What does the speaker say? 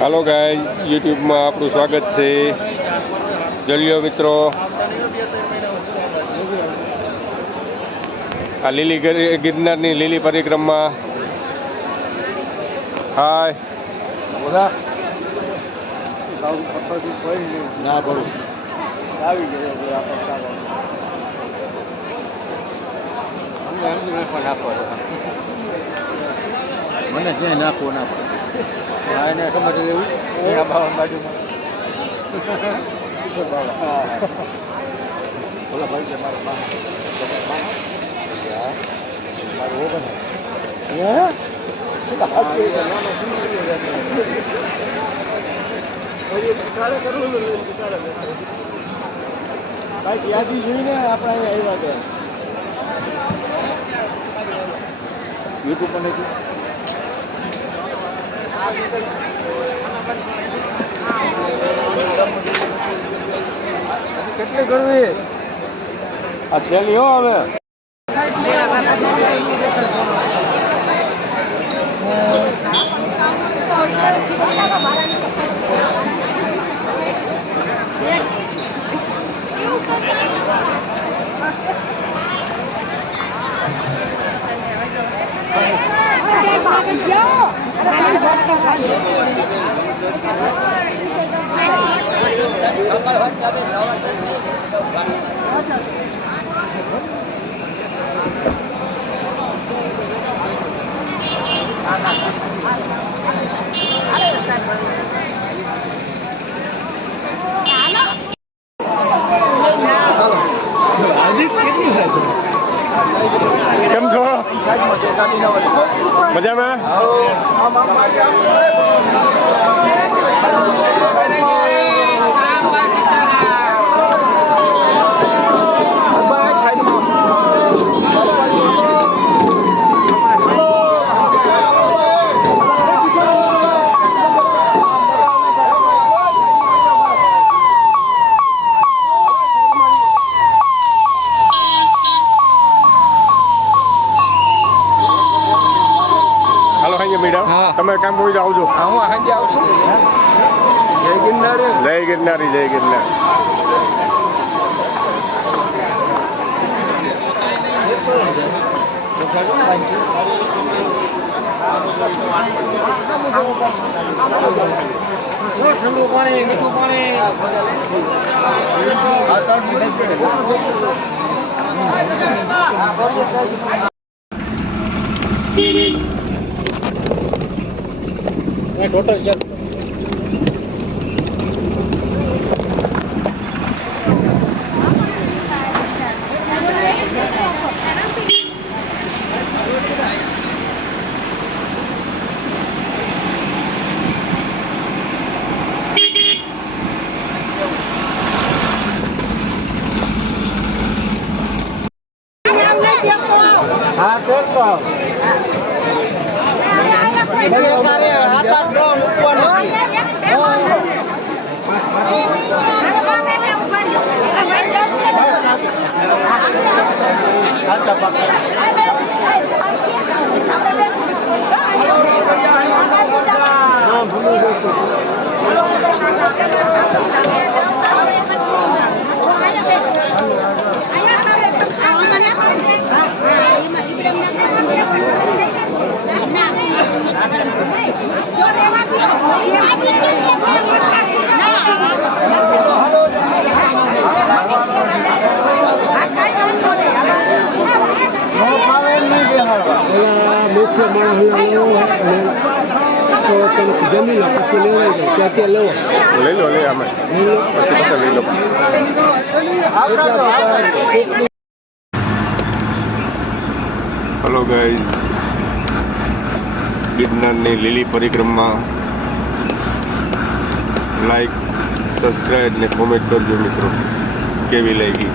હાલો guys, યુટ્યુબમાં આપણું સ્વાગત છે. જલ્યો મિત્રો, આ લીલી ગિરનારની લીલી પરિક્રમા. હાય બોલા ના પડું આવી ગયો મને ક્યાંય નાખવો ના પડે. એને ખબર લેવું એના બાવા બાજુમાં બોલા ભાઈ કે મારો મારું ઓગણ યાદી જોઈને આપણે આવ્યા હતા યુટ્યુબ પર નથી. કેટલી કરવી આ છેલ્લી હો હવે. કેમ છો? મજામાં? તમે કામ બોલી આવજો. હું આજે આવશું. જય ગિરનારી, જય ગિરનારી, જય ગિરનાર. ઠંડુ પાણી, મીઠું પાણી. ટોટલ છે હા કરતો જમી લો પછી લેવાય જાય ત્યાં લેવો લઈ લો લઈ અમે પછી લઈ લો. હલો ગાઈસ, ગિરનારની લીલી પરિક્રમા લાઈક, સબસ્ક્રાઈબ ને કોમેન્ટ કરજો મિત્રો. કેવી લાગી?